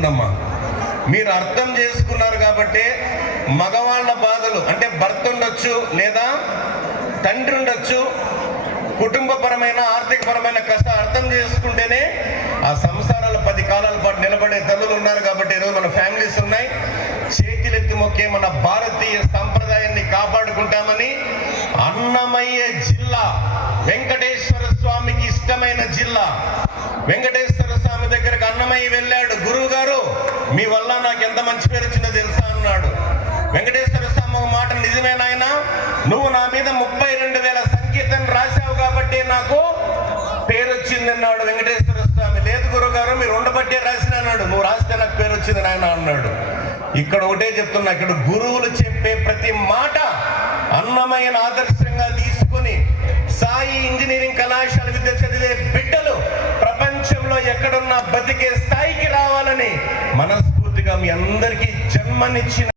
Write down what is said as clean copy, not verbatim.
ఉంటుందమ్మా. మీరు అర్థం చేసుకున్నారు కాబట్టి మగవాళ్ళ బాధలు అంటే భర్త ఉండొచ్చు, లేదా తండ్రి ఉండొచ్చు, కుటుంబపరమైన ఆర్థికపరమైన కష్టం అర్థం చేసుకుంటేనే ఆ సంసారాలు 10 కాలాల పాటు నిలబడే తల్లులు ఉన్నారు. కాబట్టి ఈరోజు మన ఫ్యామిలీస్ ఉన్నాయి. చేతులెత్తి మొక్కే మన భారతీయ సంప్రదాయాన్ని కాపాడుకుంటామని అన్నమయ్య జిల్లా వెంకటేశ్వర స్వామికి ఇష్టమైన జిల్లా. వెంకటేశ్వర స్వామి దగ్గరకు అన్నమయ్య వెళ్ళాడు. గురువు గారు, మీ వల్ల నాకు ఎంత మంచి పేరు వచ్చిందో తెలుసా అన్నాడు. వెంకటేశ్వర స్వామి ఒక మాట, నిజమేనాయన, నువ్వు నా మీద 32,000 సంకీర్తన రాశావు కాబట్టి నాకు పేరు వచ్చింది అన్నాడు. వెంకటేశ్వర స్వామి, లేదు గురువు గారు, మీరు ఉండబట్టే రాసిన అన్నాడు. నువ్వు రాస్తే నాకు పేరు వచ్చింది నాయన అన్నాడు. ఇక్కడ ఒకటే చెప్తున్నా, ఇక్కడ గురువులు చెప్పే ప్రతి మాట అన్నమయ్యను ఆదర్శంగా తీసుకుని సాయి ఇంజనీరింగ్ కళాశాల విద్య చదివే బిడ్డలు ప్రపంచంలో ఎక్కడున్నా బతికే స్థాయికి రావాలని మనస్ఫూర్తిగా మీ అందరికీ జన్మనిచ్చిన